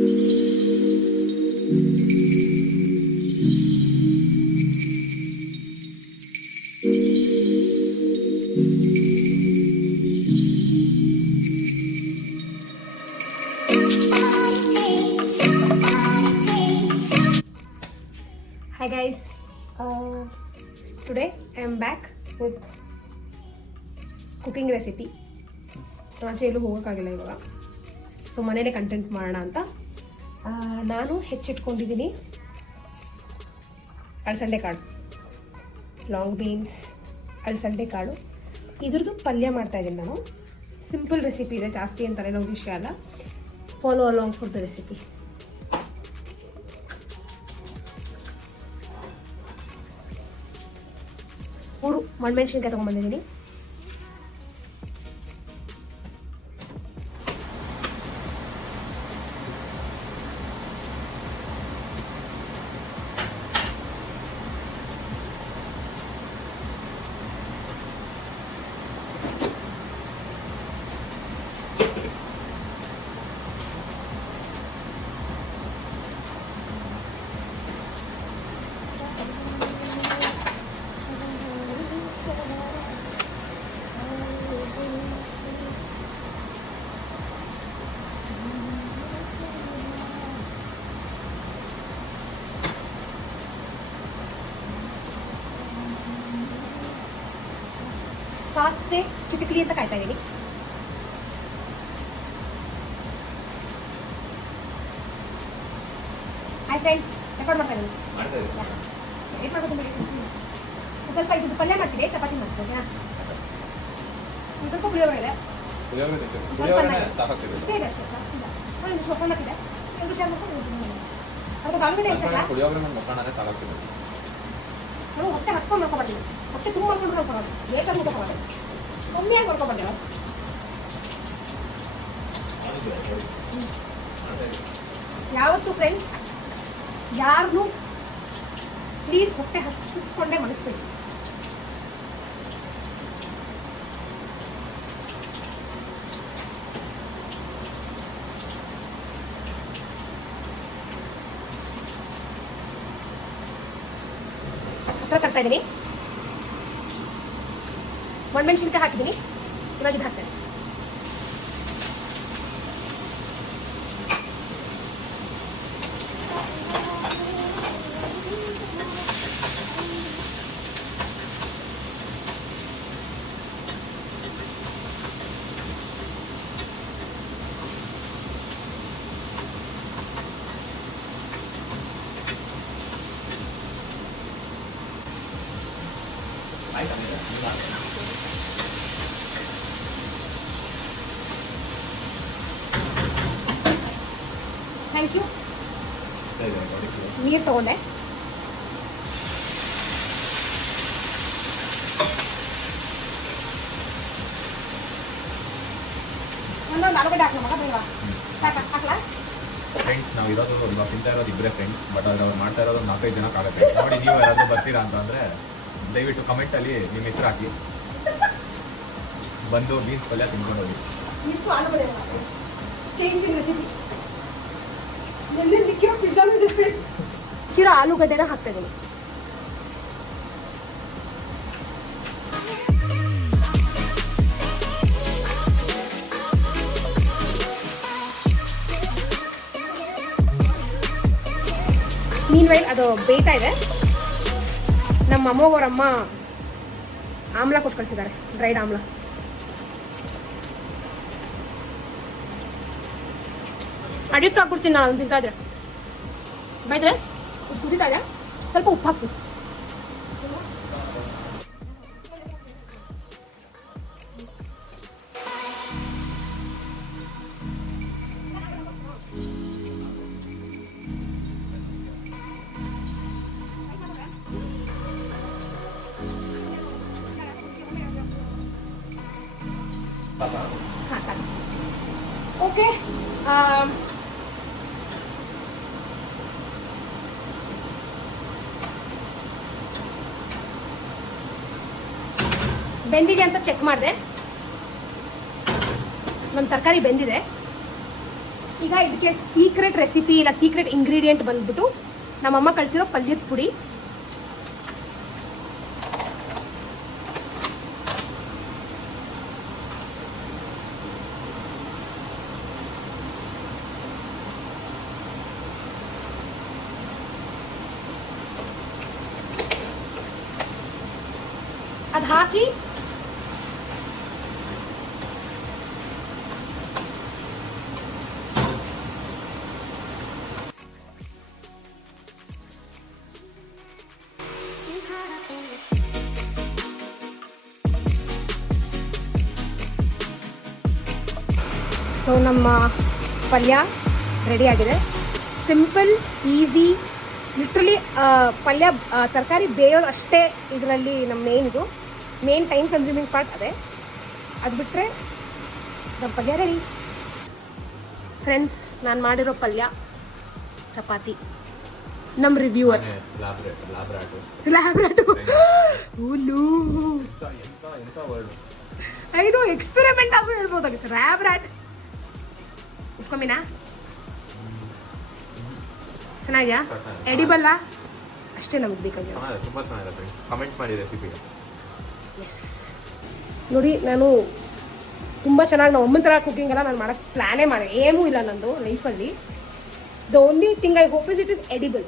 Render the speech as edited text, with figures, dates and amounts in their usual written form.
Hi guys, today I am back with cooking recipe. ಆಚೆ ಎಲ್ಲೂ ಹೋಗೋಕ್ಕಾಗಿಲ್ಲ ಇವಾಗ, ಸೊ ಮನೇಲೇ ಕಂಟೆಂಟ್ ಮಾಡೋಣ ಅಂತ ನಾನು ಹೆಚ್ಚಿಟ್ಕೊಂಡಿದ್ದೀನಿ ಅಲಸಂದೆ ಕಾಳು, ಲಾಂಗ್ ಬೀನ್ಸ್, ಅಲಸಂದೆ ಕಾಳು. ಇದ್ರದ್ದು ಪಲ್ಯ ಮಾಡ್ತಾಯಿದ್ದೀನಿ ನಾನು. ಸಿಂಪಲ್ ರೆಸಿಪಿ ಇದೆ, ಜಾಸ್ತಿ ಏನು ತಲೆನೋವು ವಿಷಯ ಅಲ್ಲ. Follow along for the recipe. ಒಣಮೆಣಸಿನ್ಕಾಯಿ ತೊಗೊಂಡ್ಬಂದಿದ್ದೀನಿ. ಸಾಸಿವೆ ಚಿಟಿಕಲಿ ಅಂತ ಕಾಯ್ತಾ ಇದ್ದೀನಿ. ಹಾಯ್ ಫ್ರೆಂಡ್ಸ್, ರೆಕಾರ್ಡ್ ಮಾಡ್ತಾ ಇದ್ದೀನಿ. ಏನು ಮಾಡ್ಬೋದು ಒಂದು ಸ್ವಲ್ಪ ಇದು ಪಲ್ಯ ಮಾಡ್ತಿದ್ದೆ, ಚಪಾತಿ ಮಾಡ್ತೀನಿ. ಒಂದು ಸ್ವಲ್ಪ ಪುಳಿಯೋಗರೆ ಇದೆ, ಅಷ್ಟೇ ಇದೆ, ಅಷ್ಟೇ ಜಾಸ್ತಿ ಇಲ್ಲ. ನಾನು ಇಷ್ಟು ಮೊಸರು ಹಾಕಿದೆ, ಎರಡು ಶೇರ್ ಮಾಡ್ಕೊಂಡು ಅದಕ್ಕೆ ಆಲೂಗಡ್ಡೆ ಹೆಚ್ಚಲ್ಲ. ನಾವು ಹೊಟ್ಟೆ ಹಸ್ಕೊಂಡು ಮಾಡ್ಕೊಬರ್ತೀವಿ, ಹೊಟ್ಟೆ ತುಂಬ ಮಾಡ್ಕೊಂಡು ಮಾಡ್ಕೊಬಾರ್ದು, ಲೇಟಾಗಿ ಮಾಡ್ಕೊಬಾರ್ದು, ಕಮ್ಮಿಯಾಗಿ ಮಾಡ್ಕೊಬಾರ್ದು. ಯಾವತ್ತು ಫ್ರೆಂಡ್ಸ್ ಯಾರನ್ನೂ ಪ್ಲೀಸ್ ಹೊಟ್ಟೆ ಹಸಿಸ್ಕೊಂಡೇ ಮನಸ್ಬೇಕು. ಹತ್ರ ತರ್ತಾ ಇದ್ದೀನಿ. ಒಣಮೆಣಸಿನ್ಕಾಯಿ ಹಾಕಿದ್ದೀನಿ, ಇವಾಗ ಇದು ಹಾಕ್ತೇನೆ. Thank you. ನೀರು ತಗೊಂಡೆ. ಒಂದೊಂದು ಆಲೂಗಡ್ಡೆ ಹಾಕಲ ಮಗ, ಬೇಡ ಸಾಕು ಹಾಕಲ. ಫ್ರೆಂಡ್ಸ್, ನಾವು ಇರೋದು ಇವಾಗ ತಿಂತಾ ಇರೋದು ಇಬ್ಬರೇ ಫ್ರೆಂಡ್ಸ್, ಬಟ್ ಅವ್ರು ಮಾಡ್ತಾ ಇರೋದು 4-5 ಜನಕ್ಕಾಗುತ್ತೆ. ನೋಡಿ, ನೀವು ಯಾರಾದರೂ ಬರ್ತೀರಾ ಅಂತಂದರೆ ದಯವಿಟ್ಟು ಕಮೆಂಟಲ್ಲಿ ನಿಮ್ಮ ಹೆಸರು ಹಾಕಿ, ಬಂದು ಬೀನ್ಸ್ ಪಲ್ಯ ತಿನ್ಕೊಂಡು ಹೋಗಿ. Changing recipe. ಚಿರೋ ಆಲೂಗಡ್ಡೆನ ಹಾಕ್ತಾ ಇದ್ದೀನಿ. ಮೀನ್ವೈಲ್ ಅದು ಬೇಯ್ತಾ ಇದೆ. ನಮ್ಮ ಅಮ್ಮೋಗವರಮ್ಮ ಆಮ್ಲ ಕೊಟ್ಟು ಕಳಿಸಿದ್ದಾರೆ, ಡ್ರೈಡ್ ಆಮ್ಲ. ಅಡಿಕ್ಟ್ ಆಗ್ಬಿಡ್ತೀನಿ ನಾನು ತಿಂತಾ ಇದ್ರೆ. ಬೈದ್ರೆ ಕುದಿತಾ ಇದೆ, ಸ್ವಲ್ಪ ಉಪ್ಪು ಹಾಕ್ತೀನಿ. ಹಾಂ ಸಾಕು. ಓಕೆ, ಬೆಂದಿದೆ ಅಂತ ಚೆಕ್ ಮಾಡಿದೆ. ನಮ್ಮ ತರಕಾರಿ ಬೆಂದಿದೆ. ಈಗ ಇದಕ್ಕೆ ಸೀಕ್ರೆಟ್ ರೆಸಿಪಿ ಇಲ್ಲ ಸೀಕ್ರೆಟ್ ಇಂಗ್ರೀಡಿಯೆಂಟ್ ಬಂದ್ಬಿಟ್ಟು ನಮ್ಮಮ್ಮ ಕಳಿಸಿರೋ ಪಲ್ಯದ ಪುಡಿ. ಅದು ಹಾಕಿ ಸೊ ನಮ್ಮ ಪಲ್ಯ ರೆಡಿ ಆಗಿದೆ. ಸಿಂಪಲ್, ಈಸಿ, ಲಿಟ್ರಲಿ ಪಲ್ಯ ತರಕಾರಿ ಬೇಯೋದು ಅಷ್ಟೇ ಇದರಲ್ಲಿ ನಮ್ಮ ಮೇನ್ ಟೈಮ್ ಕನ್ಸ್ಯೂಮಿಂಗ್ ಪಾರ್ಟ್ ಅದೇ. ಅದು ಬಿಟ್ಟರೆ ನಮ್ಮ ಪಲ್ಯ ರೆಡಿ. ಫ್ರೆಂಡ್ಸ್, ನಾನು ಮಾಡಿರೋ ಪಲ್ಯ ಚಪಾತಿ. ನಮ್ಮ ರಿವ್ಯೂವರ್ ಐದು ಎಕ್ಸ್ಪೆರಿಮೆಂಟ್ ಆದ್ರೂ ಹೇಳ್ಬೋದಾಗಿತ್ತು. ಲ್ಯಾಬ್ರಾಟ್ ಉಟ್ಕೊಂಬಿನಾ ಚೆನ್ನಾಗಿದೆಯಾ? ಎಡಿಬಲ್ಲ ಅಷ್ಟೇ ನಮ್ಗೆ ಬೇಕಾಗಿಲ್ಲ. ತುಂಬ ಚೆನ್ನಾಗಿದೆ ಫ್ರೆಂಡ್ಸ್, ಕಮೆಂಟ್ ಮಾಡಿ ರೆಸಿಪಿ. ಎಸ್ ನೋಡಿ, ನಾನು ತುಂಬ ಚೆನ್ನಾಗಿ ನಾವು ಒಮ್ಮನ ಥರ ಕುಕಿಂಗ್ ಎಲ್ಲ ನಾನು ಮಾಡೋಕ್ಕೆ ಪ್ಲ್ಯಾನೇ ಮಾಡಿ ಏನೂ ಇಲ್ಲ ನಂದು ಲೈಫಲ್ಲಿ. The only thing I hope is it is edible.